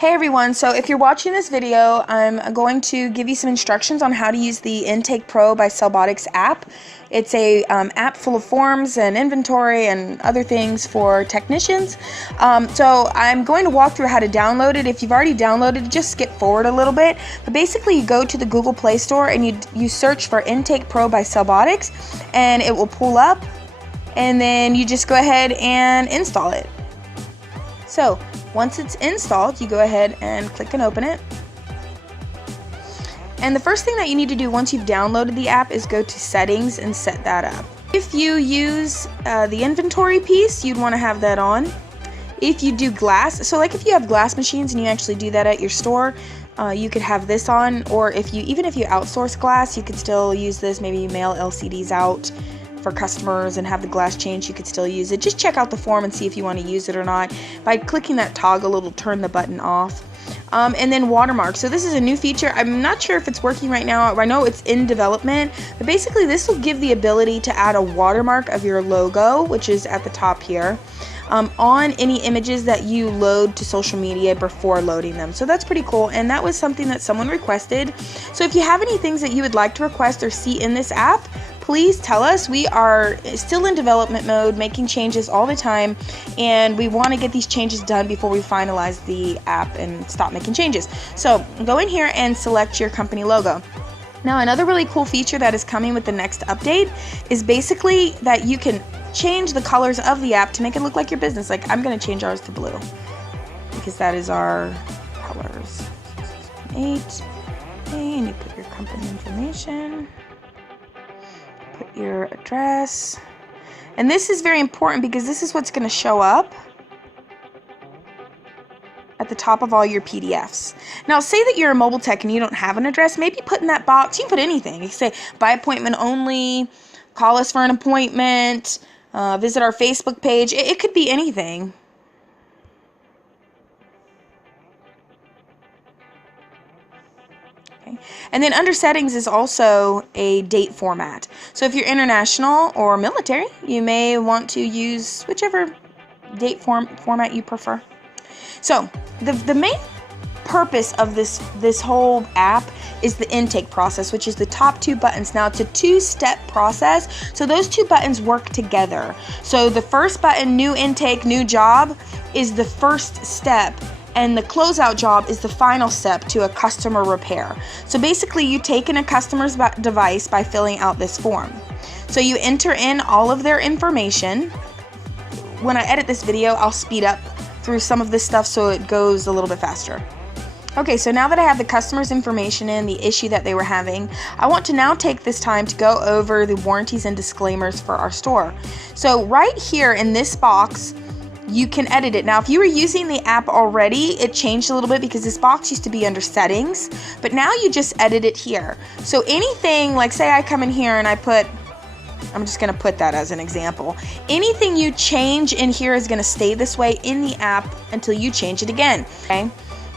Hey everyone, so if you're watching this video, I'm going to give you some instructions on how to use the InTake Pro by CellBotics app. It's a app full of forms and inventory and other things for technicians. So I'm going to walk through how to download it. If you've already downloaded it, just skip forward a little bit. But basically you go to the Google Play Store and you search for InTake Pro by CellBotics and it will pull up, and then you just go ahead and install it. So once it's installed, you go ahead and click and open it. And the first thing that you need to do once you've downloaded the app is go to settings and set that up. If you use the inventory piece, you'd want to have that on. If you do glass, so like if you have glass machines and you actually do that at your store, you could have this on, or even if you outsource glass, you could still use this. Maybe you mail LCDs out for customers and have the glass changed, you could still use it. Just check out the form and see if you want to use it or not. By clicking that toggle, it'll turn the button off. And then Watermark. So this is a new feature. I'm not sure if it's working right now. I know it's in development, but basically this will give the ability to add a watermark of your logo, which is at the top here, on any images that you load to social media before loading them. So that's pretty cool, and that was something that someone requested. So if you have any things that you would like to request or see in this app, please tell us. We are still in development mode, making changes all the time, and we want to get these changes done before we finalize the app and stop making changes. So go in here and select your company logo. Now, another really cool feature that is coming with the next update is basically that you can change the colors of the app to make it look like your business. Like, I'm going to change ours to blue because that is our colors. 8, and you put your company information, put your address, and this is very important because this is what's going to show up at the top of all your PDFs. Now, say that you're a mobile tech and you don't have an address. Maybe put in that box, you can put anything. You can say, by appointment only, call us for an appointment, visit our Facebook page. It could be anything. Okay. And then under settings is also a date format. So if you're international or military, you may want to use whichever date format you prefer. So the main purpose of this whole app is the intake process, which is the top 2 buttons. Now, it's a 2-step process, so those 2 buttons work together. So the first button, new intake, new job, is the first step, and the closeout job is the final step to a customer repair. So basically, you take in a customer's device by filling out this form. So you enter in all of their information. When I edit this video, I'll speed up through some of this stuff so it goes a little bit faster. Okay, so now that I have the customer's information in, the issue that they were having, I want to now take this time to go over the warranties and disclaimers for our store. So right here in this box, you can edit it. Now, if you were using the app already, it changed a little bit because this box used to be under settings, but now you just edit it here. So anything, like say I come in here and I put, I'm just going to put that as an example. Anything you change in here is going to stay this way in the app until you change it again. Okay,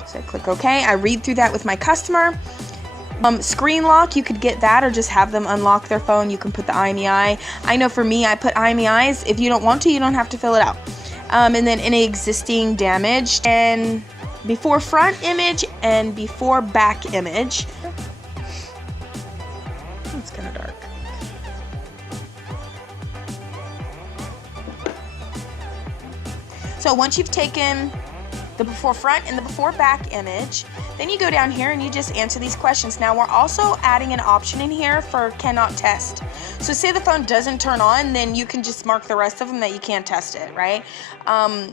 so I click OK. I read through that with my customer. Screen lock, you could get that or just have them unlock their phone. You can put the IMEI. I know for me, I put IMEIs. If you don't want to, you don't have to fill it out. And then any existing damage, and before front image and before back image. It's kind of dark. So once you've taken the before front and the before back image, then you go down here and you just answer these questions. Now, we're also adding an option in here for cannot test. So say the phone doesn't turn on, then you can just mark the rest of them that you can't test it, right?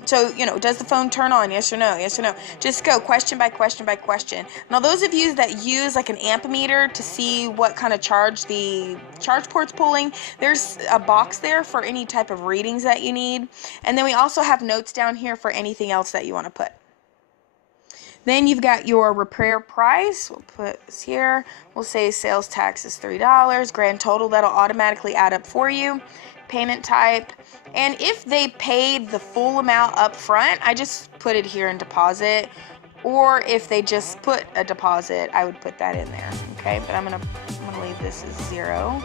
So, you know, does the phone turn on? Yes or no? Yes or no? Just go question by question by question. Now, those of you that use like an ammeter to see what kind of charge the charge port's pulling, there's a box there for any type of readings that you need. And then we also have notes down here for anything else that you want to put. Then you've got your repair price. We'll put this here. We'll say sales tax is $3. Grand total, that'll automatically add up for you. Payment type. And if they paid the full amount up front, I just put it here in deposit. Or if they just put a deposit, I would put that in there. Okay, but I'm gonna leave this as 0.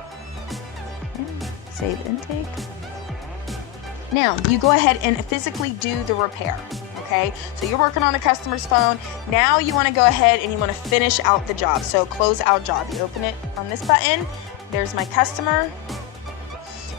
Save intake. Now, you go ahead and physically do the repair. okay? So you're working on a customer's phone. Now you want to go ahead and you want to finish out the job. So close out job. You open it on this button. There's my customer.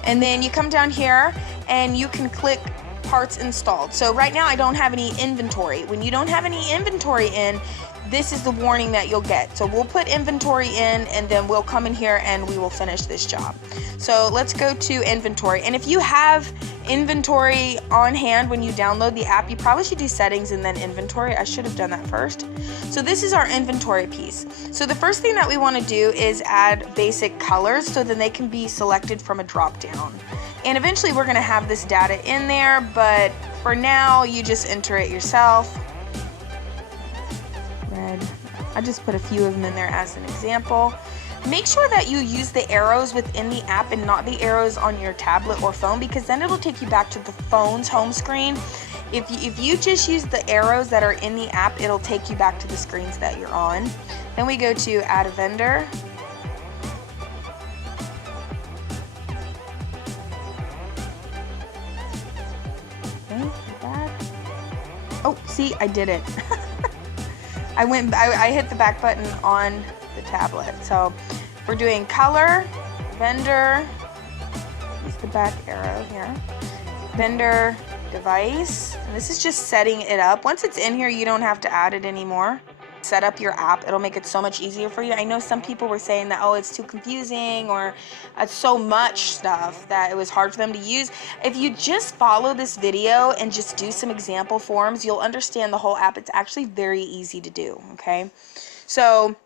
And then you come down here and you can click parts installed. So right now I don't have any inventory. When you don't have any inventory in, this is the warning that you'll get. So we'll put inventory in and then we'll come in here and we will finish this job. So let's go to inventory. And if you have inventory on hand when you download the app, you probably should do settings and then inventory. I should have done that first. So this is our inventory piece. So the first thing that we want to do is add basic colors so then they can be selected from a drop down. And eventually we're going to have this data in there, but for now you just enter it yourself. Red. I just put a few of them in there as an example. Make sure that you use the arrows within the app and not the arrows on your tablet or phone, because then it'll take you back to the phone's home screen. If you just use the arrows that are in the app, it'll take you back to the screens that you're on. Then we go to add a vendor. Okay, back. Oh, see, I did it. I hit the back button on the tablet. So we're doing color, vendor, use the back arrow here, vendor, device, and this is just setting it up. Once it's in here, you don't have to add it anymore. Set up your app. It'll make it so much easier for you. I know some people were saying that, oh, it's too confusing or it's so much stuff that it was hard for them to use. If you just follow this video and just do some example forms, you'll understand the whole app. It's actually very easy to do, okay? So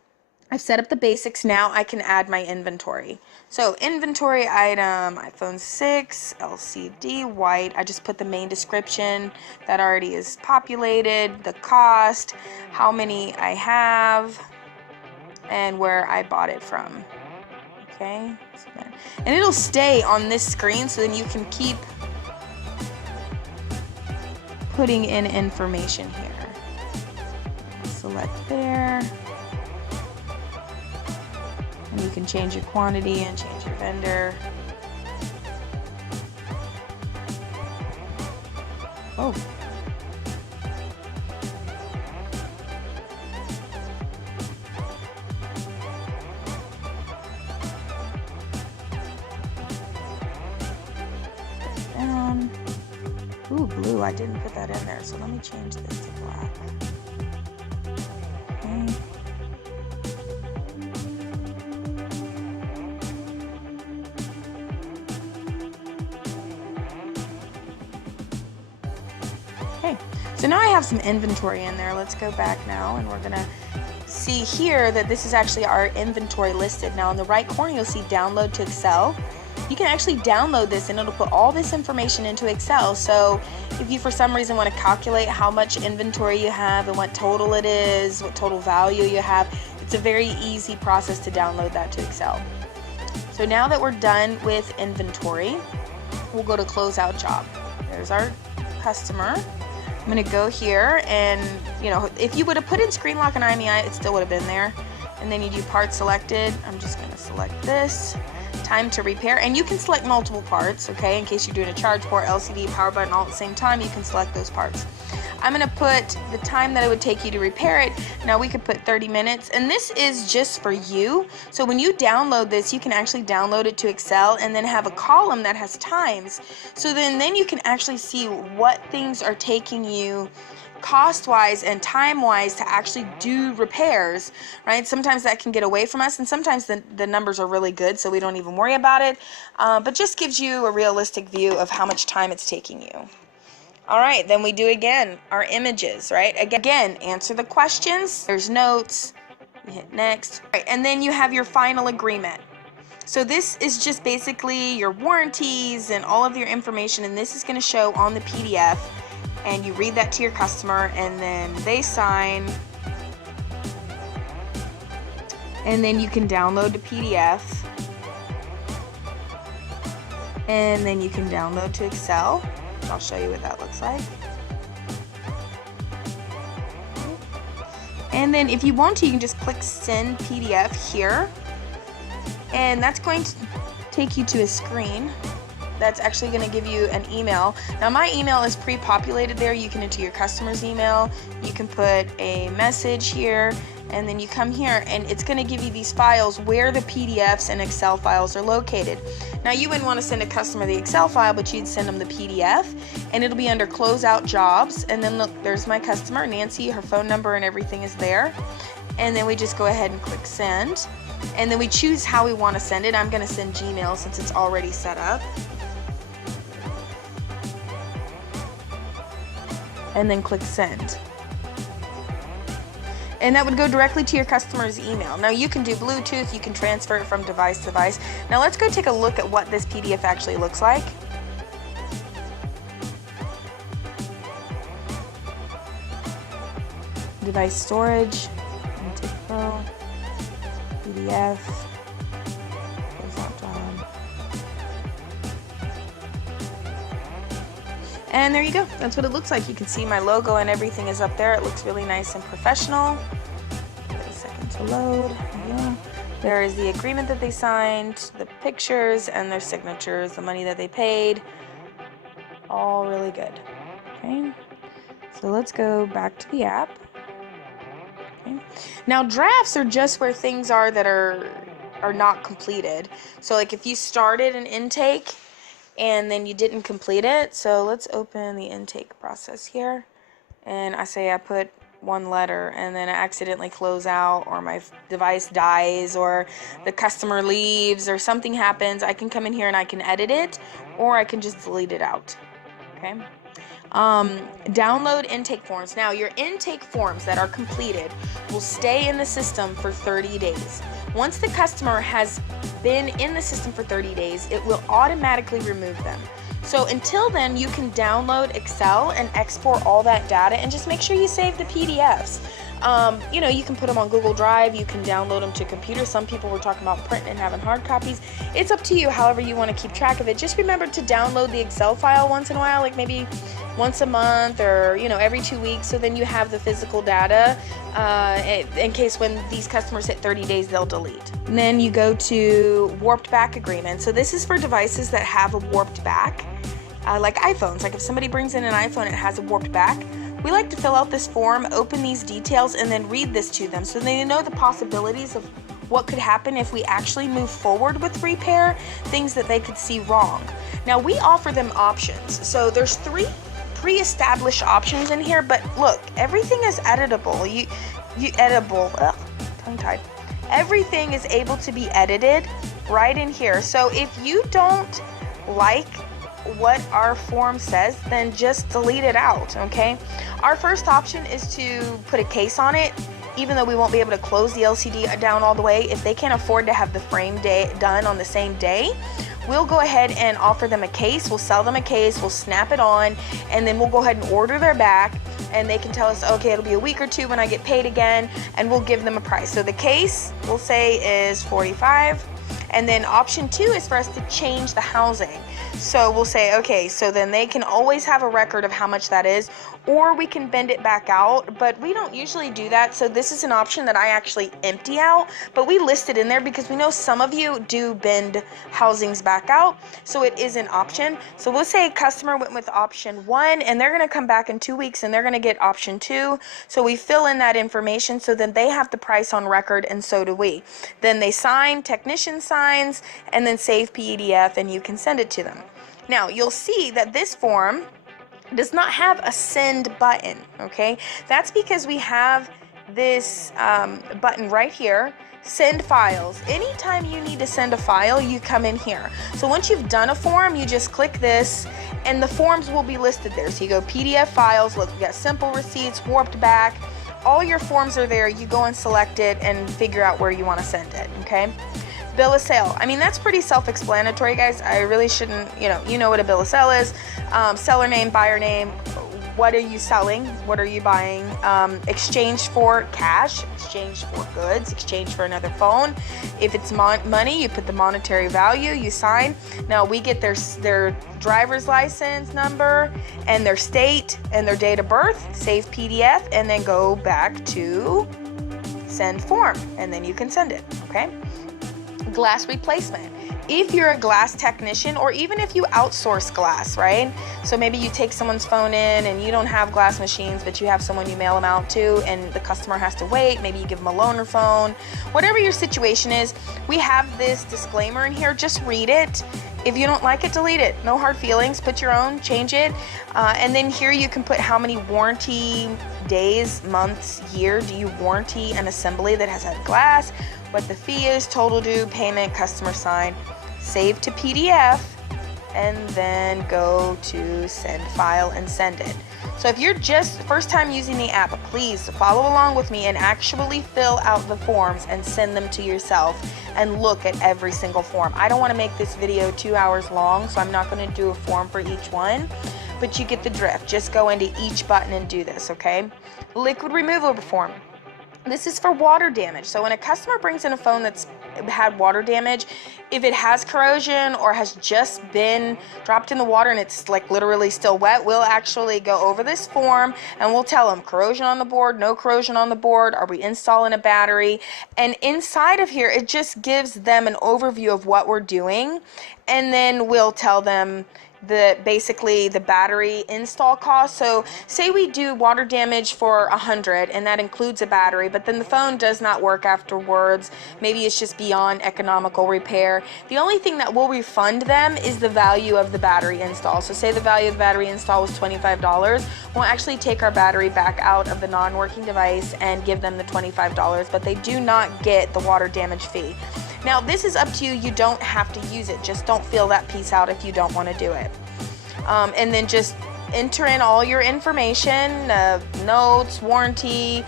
I've set up the basics. Now I can add my inventory. So inventory item, iPhone 6, LCD, white. I just put the main description that already is populated, the cost, how many I have, and where I bought it from. Okay, and it'll stay on this screen, so then you can keep putting in information here. Select there. And you can change your quantity and change your vendor. Oh. Ooh, blue. I didn't put that in there, so let me change this to black. Okay. Okay, so now I have some inventory in there. Let's go back now and we're gonna see here that this is actually our inventory listed. Now in the right corner you'll see download to Excel. You can actually download this and it'll put all this information into Excel. So if you for some reason want to calculate how much inventory you have and what total it is, what total value you have, it's a very easy process to download that to Excel. So now that we're done with inventory, we'll go to close out job. There's our customer. I'm going to go here and, you know, if you would have put in screen lock and IMEI, it still would have been there. And then you do part selected. I'm just going to select this. Time to repair, and you can select multiple parts, okay, in case you're doing a charge port, LCD, power button all at the same time. You can select those parts. I'm going to put the time that it would take you to repair it. Now we could put 30 minutes, and this is just for you. So when you download this, you can actually download it to Excel and then have a column that has times. So then you can actually see what things are taking you cost-wise and time-wise to actually do repairs, right? Sometimes that can get away from us, and sometimes the numbers are really good, so we don't even worry about it, but just gives you a realistic view of how much time it's taking you. All right, then we do again our images, right? Again, answer the questions. There's notes. You hit next. Right, and then you have your final agreement. So this is just basically your warranties and all of your information, and this is going to show on the PDF. And you read that to your customer, and then they sign, and then you can download the PDF, and then you can download to Excel. I'll show you what that looks like. And then if you want to, you can just click send PDF here, and that's going to take you to a screen. that's actually going to give you an email. Now my email is pre-populated there. You can enter your customer's email, you can put a message here, and then you come here and it's going to give you these files where the PDFs and Excel files are located. Now you wouldn't want to send a customer the Excel file, but you'd send them the PDF, and it'll be under closeout jobs. And then look, there's my customer, Nancy, her phone number and everything is there. And then we just go ahead and click send. And then we choose how we want to send it. I'm going to send Gmail since it's already set up. And then click send. And that would go directly to your customer's email. Now you can do Bluetooth, you can transfer it from device to device. Now let's go take a look at what this PDF actually looks like. Device storage, InTake Pro, PDF, and there you go. That's what it looks like. You can see my logo and everything is up there. It looks really nice and professional. Give it a second to load. Yeah. There is the agreement that they signed, the pictures and their signatures, the money that they paid. All really good. Okay. So let's go back to the app. Okay. Now drafts are just where things are that are not completed. So like if you started an intake and then you didn't complete it. So let's open the intake process here, and I put one letter and then I accidentally close out, or my device dies, or the customer leaves, or something happens. I can come in here and I can edit it, or I can just delete it out. Okay. Download intake forms. Now your intake forms that are completed will stay in the system for 30 days. Once the customer has been in the system for 30 days, it will automatically remove them. So until then, you can download Excel and export all that data, and just make sure you save the PDFs. You know, you can put them on Google Drive, you can download them to a computer. Some people were talking about printing and having hard copies. It's up to you, however you want to keep track of it. Just remember to download the Excel file once in a while, like maybe once a month, or every 2 weeks, so then you have the physical data in case when these customers hit 30 days they'll delete. And then you go to warped back agreement. So this is for devices that have a warped back, like iPhones. Like if somebody brings in an iPhone and it has a warped back, we like to fill out this form, open these details, and then read this to them so they know the possibilities of what could happen if we actually move forward with repair, things that they could see wrong. Now we offer them options. So there's 3 pre-established options in here, but look, everything is editable. Tongue-tied. Everything is able to be edited right in here. So if you don't like what our form says, then just delete it out, okay? Our first option is to put a case on it. Even though we won't be able to close the LCD down all the way, if they can't afford to have the frame done on the same day, we'll go ahead and offer them a case. We'll sell them a case, we'll snap it on, and then we'll go ahead and order their back, and they can tell us, okay, it'll be a week or 2 when I get paid again, and we'll give them a price. So the case, we'll say, is $45. And then option 2 is for us to change the housing. So we'll say, okay, so then they can always have a record of how much that is, or we can bend it back out, but we don't usually do that. So this is an option that I actually empty out, but we list it in there because we know some of you do bend housings back out, so it is an option. So we'll say a customer went with option 1, and they're gonna come back in 2 weeks and they're gonna get option 2. So we fill in that information, so then they have the price on record, and so do we. Then they sign, technician signs, and then save PDF, and you can send it to them. Now you'll see that this form does not have a send button, okay? That's because we have this button right here, send files. Anytime you need to send a file, you come in here. So once you've done a form, you just click this, and the forms will be listed there. So you go PDF files, look, we got simple receipts, warped back, all your forms are there. You go and select it and figure out where you want to send it, okay? Bill of sale. I mean, that's pretty self-explanatory, guys. I really shouldn't, you know what a bill of sale is. Seller name, buyer name, what are you selling, what are you buying, exchange for cash, exchange for goods, exchange for another phone. If it's money, you put the monetary value, you sign. Now we get their driver's license number and their state and their date of birth, save PDF, and then go back to send form, and then you can send it, okay? Glass replacement. if you're a glass technician, or even if you outsource glass, right? So maybe you take someone's phone in and you don't have glass machines, but you have someone you mail them out to and the customer has to wait. Maybe you give them a loaner phone. Whatever your situation is, we have this disclaimer in here. Just read it. If you don't like it, delete it. No hard feelings. Put your own, change it. And then here you can put how many warranty days, months, year do you warranty an assembly that has had glass, what the fee is, total due, payment, customer sign. Save to PDF, and then go to send file and send it. So if you're just first time using the app, please follow along with me and actually fill out the forms and send them to yourself and look at every single form. I don't want to make this video 2 hours long, so I'm not going to do a form for each one, but you get the drift. Just go into each button and do this, okay? Liquid removal form. This is for water damage. So when a customer brings in a phone that's had water damage, if it has corrosion or has just been dropped in the water and it's like literally still wet, we'll actually go over this form and we'll tell them corrosion on the board, no corrosion on the board, are we installing a battery? And inside of here, it just gives them an overview of what we're doing, and then we'll tell them basically the battery install cost. So say we do water damage for 100 and that includes a battery, but then the phone does not work afterwards. Maybe it's just beyond economical repair. The only thing that will refund them is the value of the battery install. So say the value of the battery install was $25. We'll actually take our battery back out of the non-working device and give them the $25, but they do not get the water damage fee. Now, this is up to you. You don't have to use it. Just don't fill that piece out if you don't want to do it. And then just enter in all your information, notes, warranty,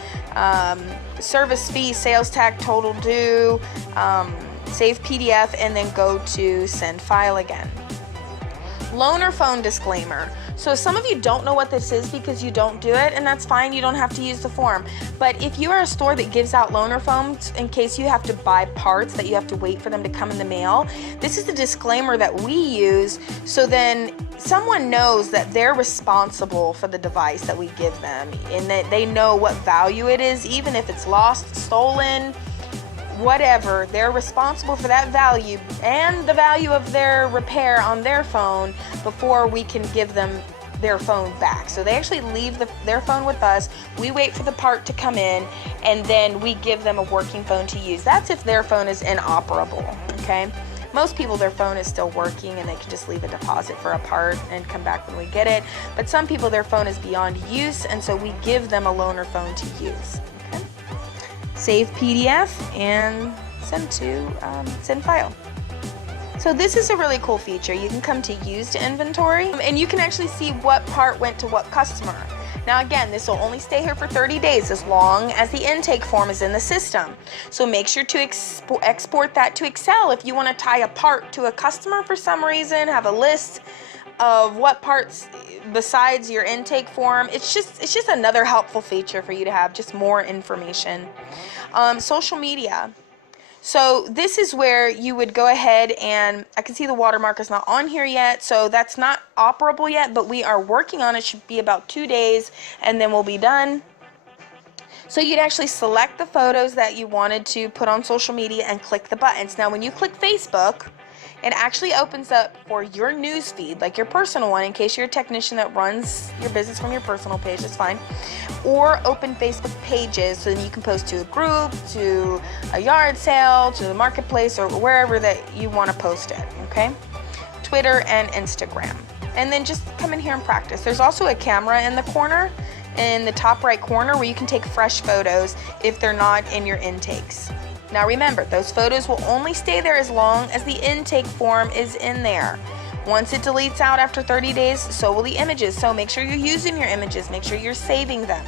service fee, sales tax, total due, save PDF, and then go to send file again. Loaner phone disclaimer. So some of you don't know what this is because you don't do it, and that's fine. You don't have to use the form. But if you are a store that gives out loaner phones in case you have to buy parts that you have to wait for them to come in the mail, this is the disclaimer that we use, so then someone knows that they're responsible for the device that we give them, and that they know what value it is, even if it's lost, stolen, whatever. They're responsible for that value and the value of their repair on their phone before we can give them their phone back. So they actually leave their phone with us. We wait for the part to come in, and then we give them a working phone to use. That's if their phone is inoperable, okay? Most people, their phone is still working and they can just leave a deposit for a part and come back when we get it. But some people, their phone is beyond use, and so we give them a loaner phone to use. Okay? Save PDF and send to send file. So this is a really cool feature. You can come to used inventory and you can actually see what part went to what customer. Now again, this will only stay here for 30 days as long as the intake form is in the system. So make sure to export that to Excel if you want to tie a part to a customer for some reason, have a list of what parts besides your intake form. It's just another helpful feature for you to have, just more information. Social media. So this is where you would go ahead, and I can see the watermark is not on here yet, so that's not operable yet, but we are working on it. Should be about 2 days and then we'll be done. So you'd actually select the photos that you wanted to put on social media and click the buttons. Now when you click Facebook, it actually opens up for your news feed, like your personal one, in case you're a technician that runs your business from your personal page, that's fine. Or open Facebook pages, so then you can post to a group, to a yard sale, to the marketplace, or wherever that you want to post it, okay? Twitter and Instagram. And then just come in here and practice. There's also a camera in the corner, in the top right corner, where you can take fresh photos if they're not in your intakes. Now remember, those photos will only stay there as long as the intake form is in there. Once it deletes out after 30 days, so will the images. So make sure you're using your images. Make sure you're saving them.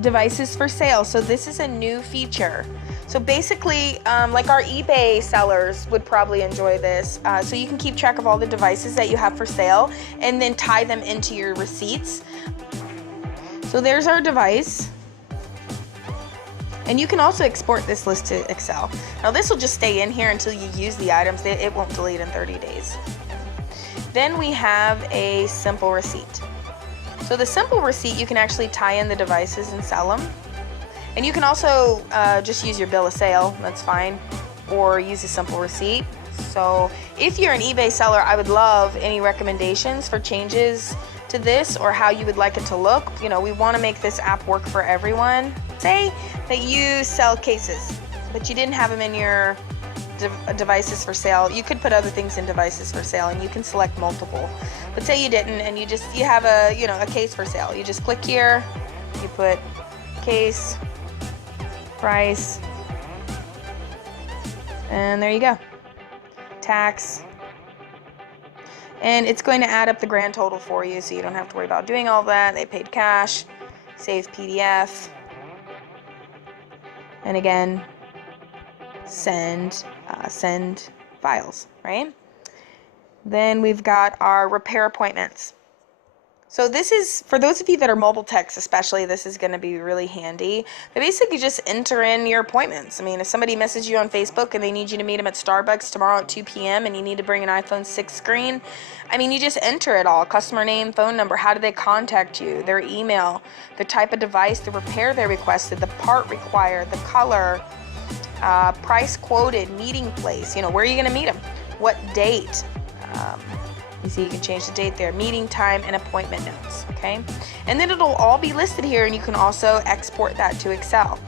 Devices for sale. So this is a new feature. So basically, like our eBay sellers would probably enjoy this. So you can keep track of all the devices that you have for sale and then tie them into your receipts. So there's our device. And you can also export this list to Excel. Now this will just stay in here until you use the items. It won't delete in 30 days. Then we have a simple receipt. So the simple receipt, you can actually tie in the devices and sell them. And you can also just use your bill of sale, that's fine. or use a simple receipt. So if you're an eBay seller, I would love any recommendations for changes to this or how you would like it to look. You know, we want to make this app work for everyone. Say that you sell cases, but you didn't have them in your devices for sale. You could put other things in devices for sale, and you can select multiple. But say you didn't, and you have a case for sale. You just click here, you put case, price, and there you go. Tax. And it's going to add up the grand total for you, so you don't have to worry about doing all that. They paid cash, save PDF, and again, send files, right? Then we've got our repair appointments. So this is, for those of you that are mobile techs especially, this is going to be really handy. But basically just enter in your appointments. I mean, if somebody messages you on Facebook and they need you to meet them at Starbucks tomorrow at 2 p.m. and you need to bring an iPhone 6 screen, I mean, you just enter it all. Customer name, phone number, how do they contact you, their email, the type of device, the repair they requested, the part required, the color, price quoted, meeting place, where are you going to meet them, what date, you see you can change the date there, meeting time, and appointment notes, okay? And then it'll all be listed here, and you can also export that to Excel.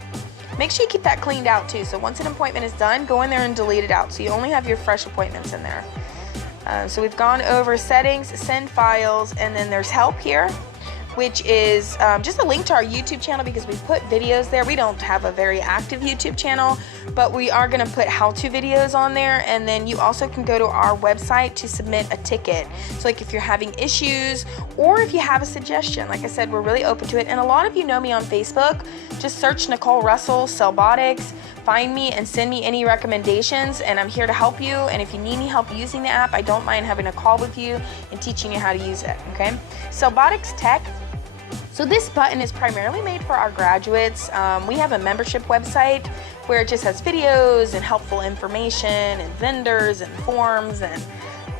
Make sure you keep that cleaned out too, so once an appointment is done, go in there and delete it out, so you only have your fresh appointments in there. So we've gone over settings, send files, and then there's help here, which is just a link to our YouTube channel because we put videos there. We don't have a very active YouTube channel, but we are going to put how-to videos on there, and then you also can go to our website to submit a ticket. So like if you're having issues or if you have a suggestion, like I said, we're really open to it. And a lot of you know me on Facebook. Just search Nicole Russell, CellBotics, find me and send me any recommendations, and I'm here to help you. And if you need any help using the app, I don't mind having a call with you and teaching you how to use it, okay? CellBotics Tech. So this button is primarily made for our graduates. We have a membership website where it just has videos and helpful information and vendors and forms and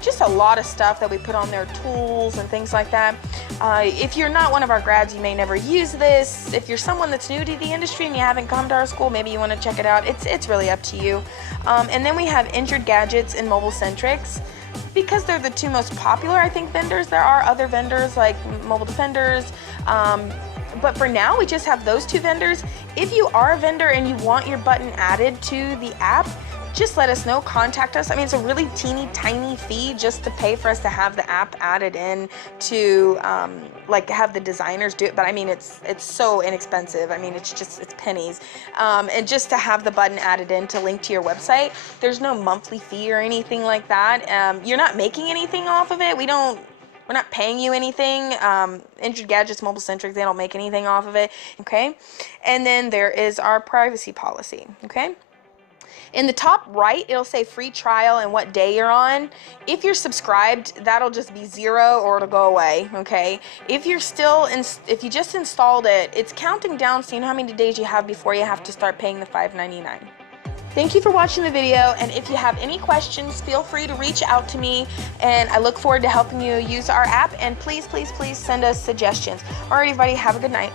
just a lot of stuff that we put on there, tools and things like that. If you're not one of our grads, you may never use this. If you're someone that's new to the industry and you haven't come to our school, maybe you want to check it out. It's really up to you. And then we have Injured Gadgets and Mobile Centrics. Because they're the two most popular, I think, vendors. There are other vendors like Mobile Defenders, but for now we just have those two vendors. If you are a vendor and you want your button added to the app, just let us know, contact us. I mean, it's a really teeny tiny fee just to pay for us to have the app added in to like have the designers do it, but I mean it's so inexpensive. I mean it's pennies, and just to have the button added in to link to your website, there's no monthly fee or anything like that. You're not making anything off of it. We're not paying you anything. Injured Gadgets, Mobile Centric, they don't make anything off of it, okay? And then there is our privacy policy, okay? In the top right, it'll say free trial and what day you're on. If you're subscribed, that'll just be 0 or it'll go away, okay? If you just installed it, it's counting down so you know how many days you have before you have to start paying the $5.99. Thank you for watching the video, and if you have any questions, feel free to reach out to me, and I look forward to helping you use our app, and please, please, please send us suggestions. All right, everybody, have a good night.